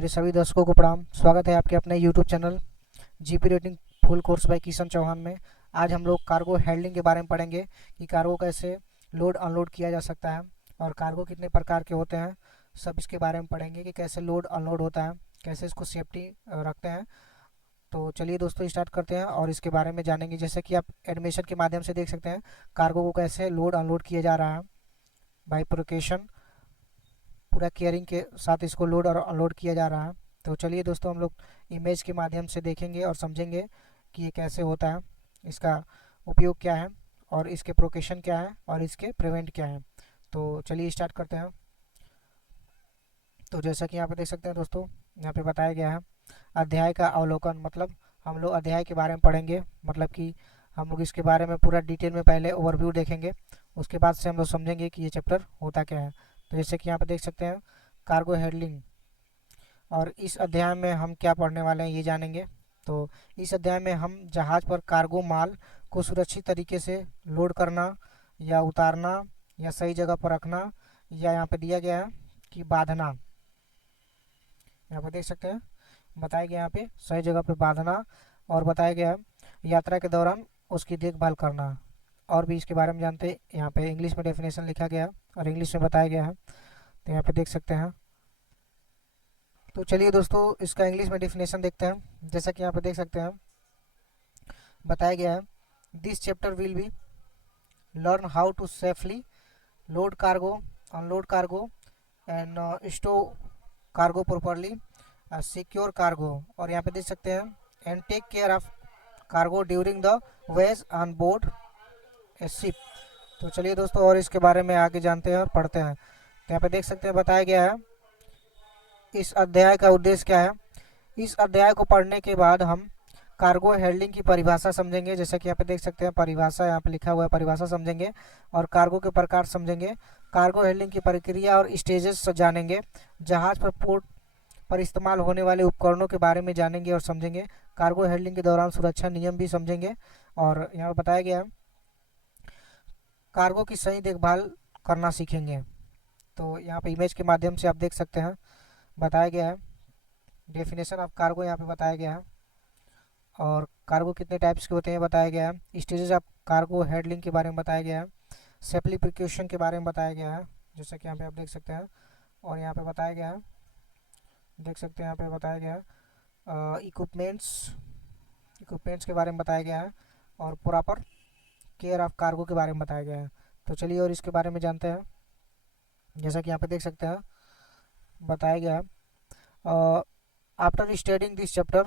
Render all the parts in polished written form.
मेरे सभी दर्शकों को प्रणाम। स्वागत है आपके अपने YouTube channel GP rating full course by Kishan Chauhan में। आज हम लोग कार्गो हैंडलिंग के बारे में पढ़ेंगे कि कार्गो कैसे लोड अनलोड किया जा सकता है और कार्गो कितने प्रकार के होते हैं। सब इसके बारे में पढ़ेंगे कि कैसे लोड अनलोड होता है, कैसे इसको सेफ्टी रखते हैं। तो चलिए दोस्तों स्टार्ट करते हैं और इसके बारे में जानेंगे। जैसे कि आप एनिमेशन के माध्यम से देख सकते हैं कार्गो को कैसे लोड अनलोड किया जा रहा है बाई प्रोकेशन। पूरा केयरिंग के साथ इसको लोड और अनलोड किया जा रहा है। तो चलिए दोस्तों हम लोग इमेज के माध्यम से देखेंगे और समझेंगे कि ये कैसे होता है, इसका उपयोग क्या है और इसके प्रोकेशन क्या है और इसके प्रिवेंट क्या है। तो चलिए स्टार्ट करते हैं। तो जैसा कि यहाँ पे देख सकते हैं दोस्तों, यहाँ पे बताया गया है अध्याय का अवलोकन। मतलब हम लोग अध्याय के बारे में पढ़ेंगे, मतलब कि हम लोग इसके बारे में पूरा डिटेल में पहले ओवरव्यू देखेंगे, उसके बाद से हम लोग समझेंगे कि ये चैप्टर होता क्या है। तो जैसे कि यहाँ पे देख सकते हैं कार्गो हैंडलिंग, और इस अध्याय में हम क्या पढ़ने वाले हैं ये जानेंगे। तो इस अध्याय में हम जहाज़ पर कार्गो माल को सुरक्षित तरीके से लोड करना या उतारना या सही जगह पर रखना, या यहाँ पे दिया गया है कि बांधना, यहाँ पे देख सकते हैं बताया गया यहाँ पे सही जगह पे बांधना, और बताया गया है यात्रा के दौरान उसकी देखभाल करना। और भी इसके बारे में जानते हैं, यहाँ पे इंग्लिश में डेफिनेशन लिखा गया है और इंग्लिश में बताया गया है, तो यहाँ पे देख सकते हैं। तो चलिए दोस्तों इसका इंग्लिश में डेफिनेशन देखते हैं। जैसा कि यहाँ पे देख सकते हैं बताया गया है this chapter will be learn how to safely load cargo, unload cargo and stow cargo properly, secure cargo, और यहाँ पे देख सकते हैं and take care of cargo during the voyage on board a ship. तो चलिए दोस्तों और इसके बारे में आगे जानते हैं और पढ़ते हैं। तो यहाँ पे देख सकते हैं बताया गया है इस अध्याय का उद्देश्य क्या है। इस अध्याय को पढ़ने के बाद हम कार्गो हैंडलिंग की परिभाषा समझेंगे। जैसे कि यहाँ पे देख सकते हैं परिभाषा यहाँ पे लिखा हुआ है, परिभाषा समझेंगे और कार्गो के प्रकार समझेंगे। कार्गो हैंडलिंग की प्रक्रिया और स्टेजेस जानेंगे। जहाज पर पोर्ट पर इस्तेमाल होने वाले उपकरणों के बारे में जानेंगे और समझेंगे। कार्गो हैंडलिंग के दौरान सुरक्षा नियम भी समझेंगे। और यहाँ बताया गया है कार्गो की सही देखभाल करना सीखेंगे। तो यहाँ पे इमेज के माध्यम से आप देख सकते हैं बताया गया है डेफिनेशन ऑफ कार्गो, यहाँ पे बताया गया है और कार्गो कितने टाइप्स के होते हैं बताया गया है। स्टेजेस ऑफ कार्गो हैंडलिंग के बारे में बताया गया है। सेफ्टी प्रिकॉशन के बारे में बताया गया है, जैसा कि यहाँ पे आप देख सकते हैं। और यहाँ पे बताया गया है देख सकते हैं यहाँ पे बताया गया है इक्विपमेंट्स के बारे में बताया गया है और प्रॉपर केयर ऑफ कार्गो के बारे में बताया गया है। तो चलिए और इसके बारे में जानते हैं। जैसा कि यहाँ पे देख सकते हैं बताया गया है after studying this chapter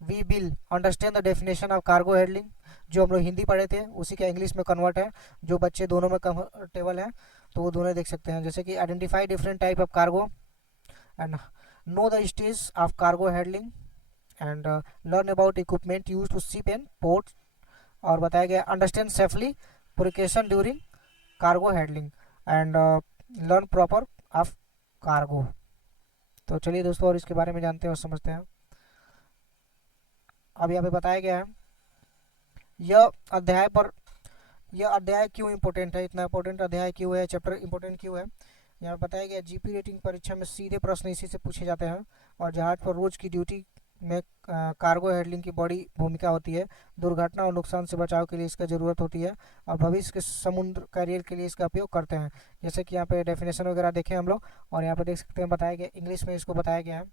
we will understand the definition of cargo handling. जो हम लोग हिंदी पढ़े थे उसी का इंग्लिश में कन्वर्ट है, जो बच्चे दोनों में कंफर्टेबल हैं तो वो दोनों देख सकते हैं। जैसे कि identify different type of cargo and know the stage of cargo handling and learn about equipment use to ship and port. और बताया गया understand safely precaution during cargo handling and learn proper of cargo. तो चलिए दोस्तों और इसके बारे में जानते हैं और समझते हैं। अब यहाँ पे बताया गया है यह अध्याय पर यह अध्याय क्यों इम्पोर्टेंट है, इतना इम्पोर्टेंट अध्याय क्यों है, चैप्टर इम्पोर्टेंट क्यों है। यहाँ बताया गया जीपी रेटिंग परीक्षा में सीधे प्रश्न इसी से पूछे जाते हैं और जहाज पर रोज की ड्यूटी में कार्गो हैंडलिंग की बड़ी भूमिका होती है। दुर्घटना और नुकसान से बचाव के लिए इसका ज़रूरत होती है और भविष्य के समुद्र कैरियर के लिए इसका उपयोग करते हैं। जैसे कि यहाँ पे डेफिनेशन वगैरह देखें हम लोग, और यहाँ पे देख सकते हैं बताया गया इंग्लिश में इसको बताया गया है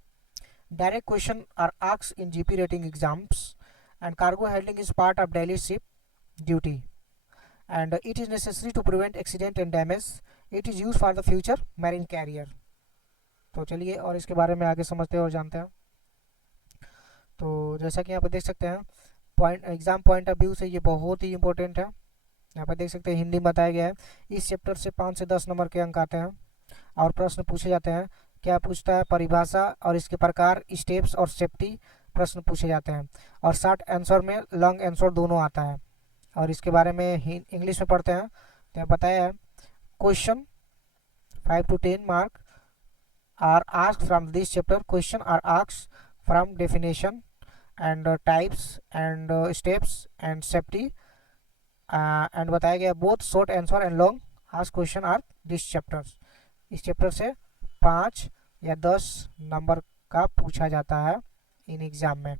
direct question are asked in GP rating exams and cargo handling is part of daily ship duty and it is necessary to prevent accident and damage. It is used for the future marine carrier. तो चलिए और इसके बारे में आगे समझते हैं और जानते हैं। तो जैसा कि यहाँ पे देख सकते हैं point exam point of view से ये बहुत ही इंपॉर्टेंट है। यहाँ पे देख सकते हैं हिंदी में बताया गया है। इस चैप्टर से 5 से 10 नंबर के अंक आते हैं और प्रश्न पूछे जाते हैं। क्या पूछता है, परिभाषा और इसके प्रकार, स्टेप्स और सेफ्टी प्रश्न पूछे जाते हैं। और शॉर्ट आंसर में लॉन्ग आंसर दोनों आता है। और इसके बारे में इंग्लिश में पढ़ते हैं। तो यहाँ बताया है question 5 to 10 mark are asked from this chapter. Question are asked from definition and types and steps and safety and बताया गया both short answer and long asked question are this chapter. इस चैप्टर से 5 या 10 number का पूछा जाता है in exam में,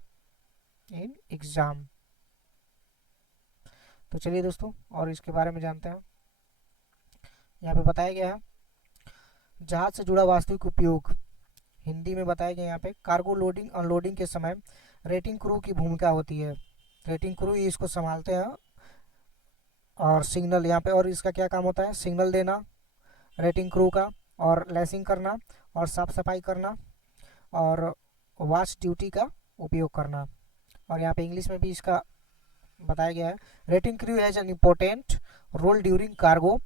इन एग्जाम। तो चलिए दोस्तों और इसके बारे में जानते हैं। यहाँ पे बताया गया है जहाज से जुड़ा वास्तविक उपयोग, हिंदी में बताया गया यहाँ पे कार्गो लोडिंग अनलोडिंग के समय रेटिंग क्रू की भूमिका होती है। रेटिंग क्रू ही इसको संभालते हैं। और सिग्नल यहाँ पे, और इसका क्या काम होता है, सिग्नल देना रेटिंग क्रू का, और लेसिंग करना, और साफ सफाई करना, और वॉच ड्यूटी का उपयोग करना। और यहाँ पे इंग्लिश में भी इसका बताया गया है, rating crew has an important role during cargo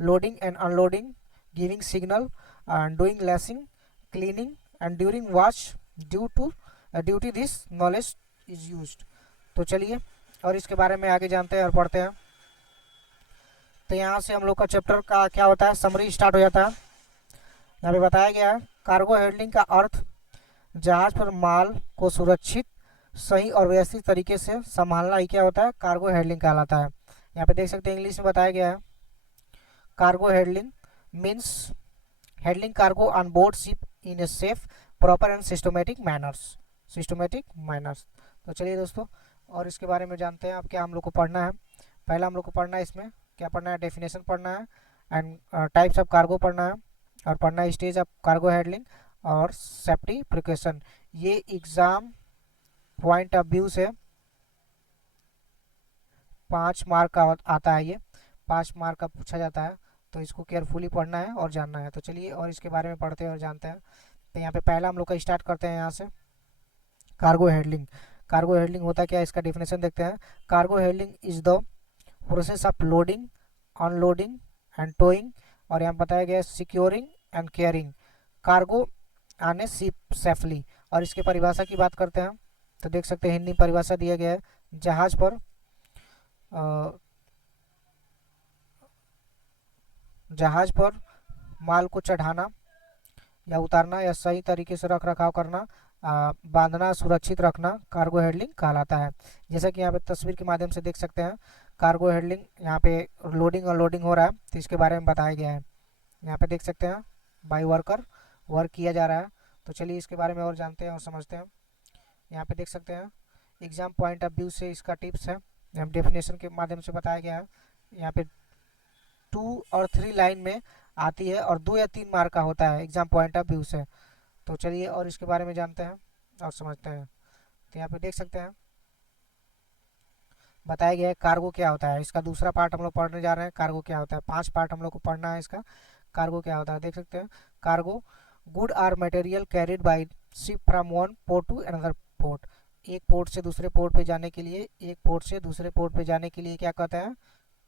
loading and unloading, giving signal and doing lashing, cleaning and during watch duty this knowledge is used। तो चलिए और इसके बारे में आगे जानते हैं और पढ़ते हैं। तो यहाँ से हम लोग का चैप्टर का क्या होता है, समरी स्टार्ट हो जाता है। यहाँ पे बताया गया है कार्गो हैंडलिंग का अर्थ जहाज पर माल को सुरक्षित, सही और व्यवस्थित तरीके से संभालना ही क्या होता है, कार्गो हैंडलिंग कहलाता है। यहाँ पे देख सकते हैं इंग्लिश में बताया गया है cargo handling means handling cargo on board ship in a safe proper and systematic manners. तो चलिए दोस्तों और इसके बारे में जानते हैं। अब क्या हम लोग को पढ़ना है, पहला हम लोग को पढ़ना है, इसमें क्या पढ़ना है, डेफिनेशन पढ़ना है, एंड टाइप्स ऑफ कार्गो पढ़ना है, और पढ़ना है स्टेज ऑफ कार्गो हैंडलिंग और सेफ्टी प्रिकॉशन। ये एग्जाम पॉइंट ऑफ व्यू से 5 मार्क का आता है, ये 5 मार्क का पूछा जाता है, तो इसको केयरफुली पढ़ना है और जानना है। तो चलिए और इसके बारे में पढ़ते हैं और जानते हैं। तो यहाँ पे पहला हम लोग का स्टार्ट करते हैं यहाँ से, कार्गो हैंडलिंग। कार्गो हैंडलिंग होता क्या है, इसका डिफिनेशन देखते हैं। Cargo handling is the process of loading unloading and towing, और यहाँ बताया गया है securing and caring cargo on A ship safely. और इसके परिभाषा की बात करते हैं तो देख सकते हैं हिंदी परिभाषा दिया गया है, जहाज पर माल को चढ़ाना या उतारना या सही तरीके से रख रखाव करना, बांधना, सुरक्षित रखना कार्गो हैंडलिंग कहलाता है। जैसा कि यहाँ पे तस्वीर के माध्यम से देख सकते हैं कार्गो हैंडलिंग, यहाँ पे लोडिंग अनलोडिंग हो रहा है तो इसके बारे में बताया गया है। यहाँ पे देख सकते हैं बाई वर्कर वर्क किया जा रहा है। तो चलिए इसके बारे में और जानते हैं और समझते हैं। यहाँ पे देख सकते हैं एग्जाम पॉइंट ऑफ व्यू से इसका टिप्स है, डेफिनेशन के माध्यम से बताया गया है। यहाँ पे 2 और 3 लाइन में आती है और 2 या 3 मार्क का होता है एग्जाम पॉइंट ऑफ व्यू से। तो चलिए और इसके बारे में जानते हैं और समझते हैं। तो यहाँ पे देख सकते हैं बताया गया है कार्गो क्या होता है, इसका दूसरा पार्ट हम लोग पढ़ने जा रहे हैं। कार्गो क्या होता है, 5 पार्ट हम लोग को पढ़ना है इसका। कार्गो क्या होता है देख सकते हैं, cargo good or material carried by ship from one port to another port. एक पोर्ट से दूसरे पोर्ट पे जाने के लिए, एक पोर्ट से दूसरे पोर्ट पे जाने के लिए क्या कहते हैं,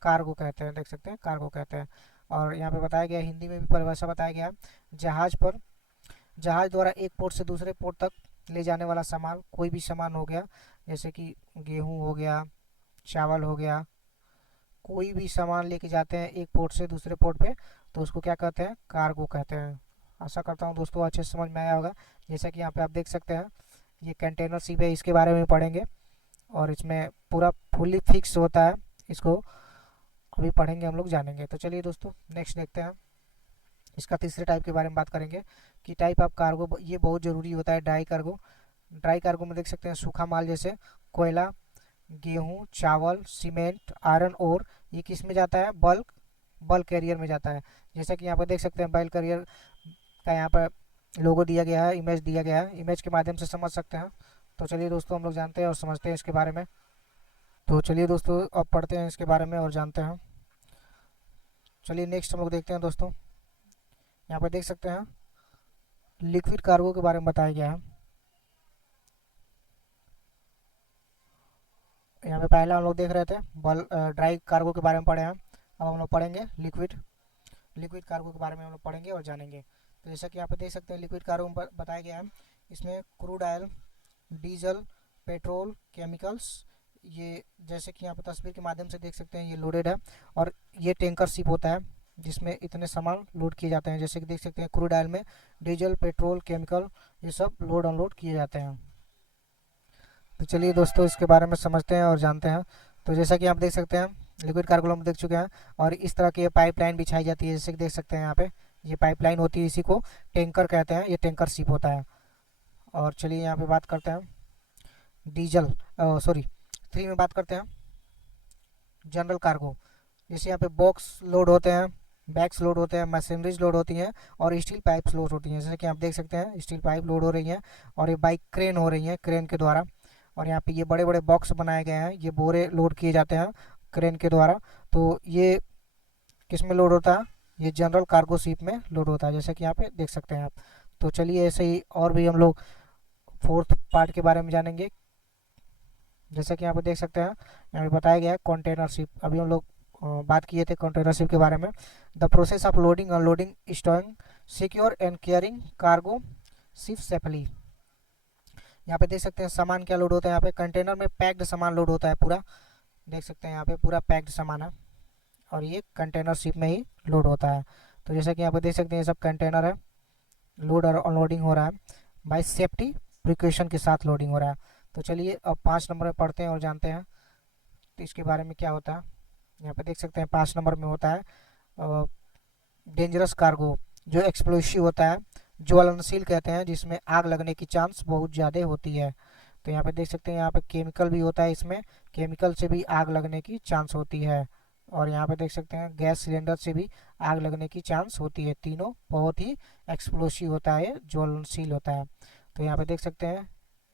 कार्गो कहते हैं। देख सकते हैं कार्गो कहते हैं। और यहाँ पे बताया गया हिंदी में भी परिभाषा बताया गया, जहाज द्वारा एक पोर्ट से दूसरे पोर्ट तक ले जाने वाला सामान, कोई भी सामान हो गया, जैसे कि गेहूँ हो गया, चावल हो गया, कोई भी सामान लेके जाते हैं एक पोर्ट से दूसरे पोर्ट पे, तो उसको क्या कहते हैं, कार्गो कहते हैं। आशा करता हूँ दोस्तों अच्छे से समझ में आया होगा। जैसा कि यहाँ पे आप देख सकते हैं ये कंटेनर शिप है, इसके बारे में पढ़ेंगे और इसमें पूरा फुली फिक्स होता है, इसको अभी पढ़ेंगे हम लोग, जानेंगे। तो चलिए दोस्तों नेक्स्ट देखते हैं, इसका तीसरे टाइप के बारे में बात करेंगे कि टाइप ऑफ कार्गो, ये बहुत ज़रूरी होता है ड्राई कार्गो। ड्राई कार्गो में देख सकते हैं सूखा माल जैसे कोयला, गेहूँ, चावल, सीमेंट, आयरन ओर, ये किस में जाता है, बल्क कैरियर में जाता है। जैसा कि यहाँ पर देख सकते हैं बल्क कैरियर का यहाँ पर लोगो दिया गया है, इमेज दिया गया है, इमेज के माध्यम से समझ सकते हैं। तो चलिए दोस्तों हम लोग जानते हैं और समझते हैं इसके बारे में। तो चलिए दोस्तों अब पढ़ते हैं इसके बारे में और जानते हैं। चलिए नेक्स्ट हम लोग देखते हैं दोस्तों, यहाँ पर देख सकते हैं लिक्विड कार्गो के बारे में बताया गया है। यहाँ पे पहला हम लोग देख रहे थे ड्राई कार्गो के बारे में पढ़े हैं, अब हम लोग पढ़ेंगे लिक्विड कार्गो के बारे में हम लोग पढ़ेंगे और जानेंगे। तो जैसा कि यहाँ पे देख सकते हैं लिक्विड कार्गो में बताया गया है, इसमें crude oil, diesel, petrol, chemicals, ये जैसे कि यहाँ पे तस्वीर के माध्यम से देख सकते हैं ये लोडेड है, और ये टैंकर शिप होता है जिसमें इतने सामान लोड किए जाते हैं। जैसे कि देख सकते हैं क्रूड ऑयल में डीजल, पेट्रोल, केमिकल, ये सब लोड अनलोड किए जाते हैं। तो चलिए दोस्तों इसके बारे में समझते हैं और जानते हैं। तो जैसा कि आप देख सकते हैं लिक्विड कार्गो हम देख चुके हैं, और इस तरह की पाइपलाइन बिछाई जाती है, जैसे कि देख सकते हैं यहाँ पे ये पाइपलाइन होती है, इसी को टैंकर कहते हैं, ये टैंकर शिप होता है। और चलिए यहाँ पे बात करते हैं डीजल, सॉरी 3 में बात करते हैं जनरल कार्गो। जैसे यहाँ पे बॉक्स लोड होते हैं, बैग्स लोड होते हैं, मशीनरीज लोड होती हैं और स्टील पाइप्स लोड होती हैं। जैसे कि आप देख सकते हैं स्टील पाइप लोड हो रही हैं और ये बाइक क्रेन हो रही है क्रेन के द्वारा। और यहाँ पे ये बड़े बड़े बॉक्स बनाए गए हैं, ये बोरे लोड किए जाते हैं क्रेन के द्वारा। तो ये किस में लोड होता है? ये जनरल कार्गो शिप में लोड होता है, जैसे कि यहाँ पे देख सकते हैं आप। तो चलिए ऐसे ही और भी हम लोग फोर्थ पार्ट के बारे में जानेंगे। जैसे कि यहाँ पे देख सकते हैं यहाँ पे बताया गया है कंटेनर शिप। अभी हम लोग बात किए थे कंटेनर शिप के बारे में। The process of loading unloading storing secure and caring cargo ship safely. यहाँ पे देख सकते हैं सामान क्या लोड होता है। यहाँ पे कंटेनर में पैक्ड सामान लोड होता है पूरा, देख सकते हैं यहाँ पे पूरा पैक्ड सामान है और ये कंटेनर शिप में ही लोड होता है। तो जैसे कि यहाँ पे देख सकते हैं ये सब कंटेनर है, लोड और अनलोडिंग हो रहा है बाई सेफ्टी प्रिकॉशन के साथ लोडिंग हो रहा है। तो चलिए अब 5 नंबर में पढ़ते हैं और जानते हैं तो इसके बारे में क्या होता है। यहाँ पे देख सकते हैं 5 नंबर में होता है डेंजरस कार्गो, जो एक्सप्लोसिव होता है, ज्वलनशील कहते हैं, जिसमें आग लगने की चांस बहुत ज़्यादा होती है। तो यहाँ पे देख सकते हैं यहाँ पे केमिकल भी होता है, इसमें केमिकल से भी आग लगने की चांस होती है। और यहाँ पे देख सकते हैं गैस सिलेंडर से भी आग लगने की चांस होती है। तीनों बहुत ही एक्सप्लोसिव होता है, ज्वलनशील होता है। तो यहाँ पे देख सकते हैं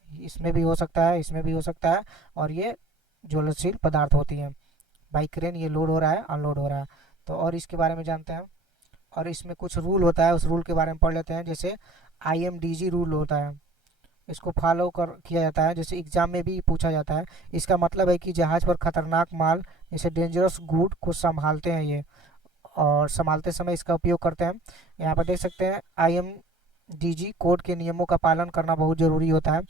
इसमें भी हो सकता है, इसमें भी हो सकता है और ये ज्वलनशील पदार्थ होती हैं। बाई क्रेन ये लोड हो रहा है, अनलोड हो रहा है। तो और इसके बारे में जानते हैं और इसमें कुछ रूल होता है, उस रूल के बारे में पढ़ लेते हैं। जैसे IMDG रूल होता है, इसको फॉलो कर किया जाता है, जैसे एग्जाम में भी पूछा जाता है। इसका मतलब है कि जहाज़ पर खतरनाक माल जैसे डेंजरस गुड को संभालते हैं ये, और संभालते समय इसका उपयोग करते हैं। यहाँ पर देख सकते हैं IMDG कोड के नियमों का पालन करना बहुत ज़रूरी होता है।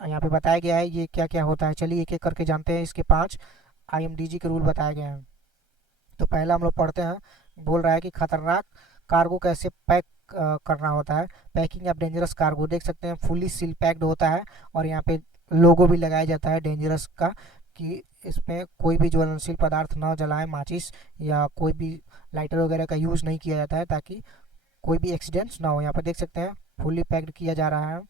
यहाँ पे बताया गया है ये क्या क्या होता है। चलिए एक एक करके जानते हैं। इसके 5 IMDG के रूल बताए गए हैं। तो पहला हम लोग पढ़ते हैं, बोल रहा है कि खतरनाक कार्गो कैसे पैक करना होता है। पैकिंग ऑफ डेंजरस कार्गो, देख सकते हैं फुली सील पैक्ड होता है और यहाँ पे लोगो भी लगाया जाता है डेंजरस का, कि इसमें कोई भी ज्वलनशील पदार्थ न जलाएं, माचिस या कोई भी लाइटर वगैरह का यूज़ नहीं किया जाता है ताकि कोई भी एक्सीडेंट्स ना हो। यहाँ पे देख सकते हैं फुली पैक्ड किया जा रहा है।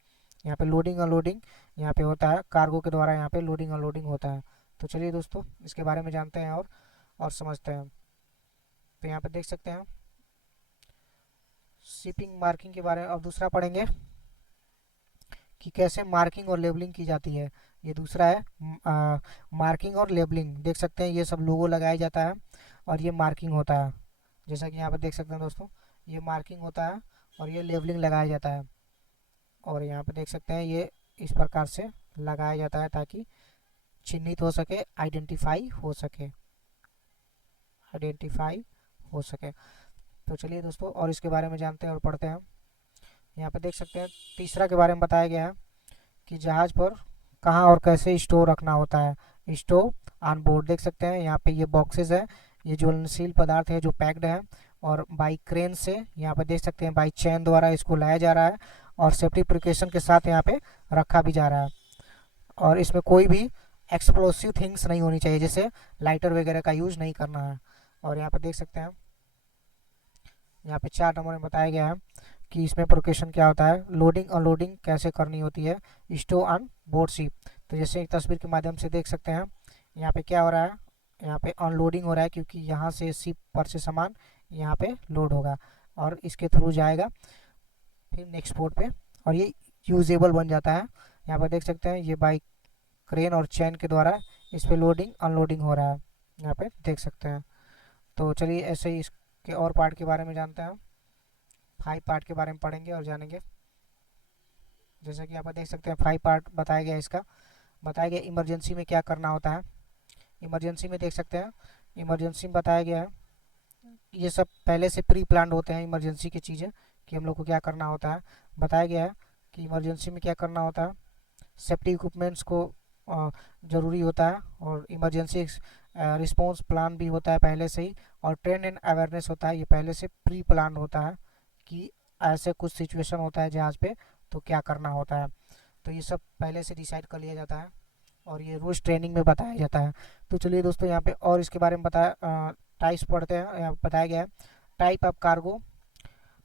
यहाँ पे लोडिंग अनलोडिंग यहाँ पे होता है, कार्गो के द्वारा यहाँ पे लोडिंग अनलोडिंग होता है। तो चलिए दोस्तों इसके बारे में जानते हैं और समझते हैं। तो यहाँ पे देख सकते हैं शिपिंग मार्किंग के बारे में अब दूसरा पढ़ेंगे कि कैसे मार्किंग और लेबलिंग की जाती है। ये दूसरा है मार्किंग और लेबलिंग। देख सकते हैं ये सब लोगो लगाया जाता है और ये मार्किंग होता है। जैसा कि यहाँ पे देख सकते हैं दोस्तों, ये मार्किंग होता है और ये लेबलिंग लगाया जाता है। और यहाँ पे देख सकते हैं ये इस प्रकार से लगाया जाता है ताकि चिन्हित हो सके, आइडेंटिफाई हो सके। तो चलिए दोस्तों और इसके बारे में जानते हैं और पढ़ते हैं। यहाँ पे देख सकते हैं तीसरा के बारे में बताया गया है कि जहाज़ पर कहाँ और कैसे स्टोव रखना होता है। स्टोव ऑन बोर्ड, देख सकते हैं यहाँ पे ये बॉक्सेस है, ये ज्वलनशील पदार्थ है जो पैक्ड है और बाई क्रेन से यहाँ पे देख सकते हैं बाई चैन द्वारा इसको लाया जा रहा है और सेफ्टी प्रिकॉशन के साथ यहाँ पे रखा भी जा रहा है। और इसमें कोई भी एक्सप्लोसिव थिंग्स नहीं होनी चाहिए, जैसे लाइटर वगैरह का यूज़ नहीं करना है। और यहाँ पे देख सकते हैं यहाँ पे 4 नंबर में बताया गया है कि इसमें प्रोकेशन क्या होता है, लोडिंग अनलोडिंग कैसे करनी होती है स्टोव ऑन बोर्ड शिप। तो जैसे एक तस्वीर के माध्यम से देख सकते हैं यहाँ पे क्या हो रहा है, यहाँ पे अनलोडिंग हो रहा है क्योंकि यहाँ से शिप पर से सामान यहाँ पे लोड होगा और इसके थ्रू जाएगा फिर नेक्स्ट पोर्ट पे और ये यूजेबल बन जाता है। यहाँ पर देख सकते हैं ये बाइक क्रेन और चैन के द्वारा इस पर लोडिंग अनलोडिंग हो रहा है, यहाँ पे देख सकते हैं। तो चलिए ऐसे ही इसके और पार्ट के बारे में जानते हैं। 5 पार्ट के बारे में पढ़ेंगे और जानेंगे। जैसा कि यहाँ पर देख सकते हैं 5 पार्ट बताया गया इसका। बताया गया इमरजेंसी में क्या करना होता है। इमरजेंसी में देख सकते हैं इमरजेंसी में बताया गया है ये सब पहले से प्री प्लान्ड होते हैं इमरजेंसी की चीज़ें कि हम लोग को क्या करना होता है। बताया गया है कि इमरजेंसी में क्या करना होता है, सेफ्टी इक्विपमेंट्स को ज़रूरी होता है और इमरजेंसी रिस्पॉन्स प्लान भी होता है पहले से ही, और ट्रेन एंड अवेयरनेस होता है, ये पहले से प्री प्लान होता है कि ऐसे कुछ सिचुएशन होता है जहाज़ पे तो क्या करना होता है। तो ये सब पहले से डिसाइड कर लिया जाता है और ये रोज़ ट्रेनिंग में बताया जाता है। तो चलिए दोस्तों यहाँ पे और इसके बारे में बताया टाइप्स पढ़ते हैं। यहाँ बताया गया है टाइप ऑफ कार्गो।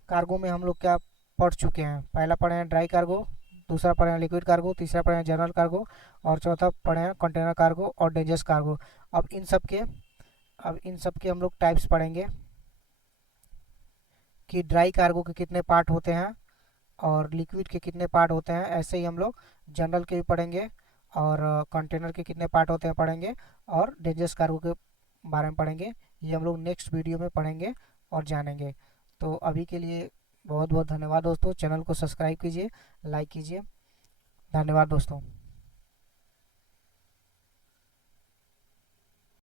कार्गो में हम लोग क्या पढ़ चुके हैं, पहला पढ़े हैं ड्राई कार्गो, दूसरा पढ़े हैं लिक्विड कार्गो, तीसरा पढ़े हैं जनरल कार्गो और चौथा पढ़े हैं कंटेनर कार्गो और डेंजरस कार्गो। अब इन सब के हम लोग टाइप्स पढ़ेंगे कि ड्राई कार्गो के कितने पार्ट होते हैं और लिक्विड के कितने पार्ट होते हैं। ऐसे ही हम लोग जनरल के भी पढ़ेंगे और कंटेनर के कितने पार्ट होते हैं पढ़ेंगे और डेंजरस कार्गो के बारे में पढ़ेंगे। ये हम लोग नेक्स्ट वीडियो में पढ़ेंगे और जानेंगे। तो अभी के लिए बहुत बहुत धन्यवाद दोस्तों। चैनल को सब्सक्राइब कीजिए, लाइक कीजिए। धन्यवाद दोस्तों।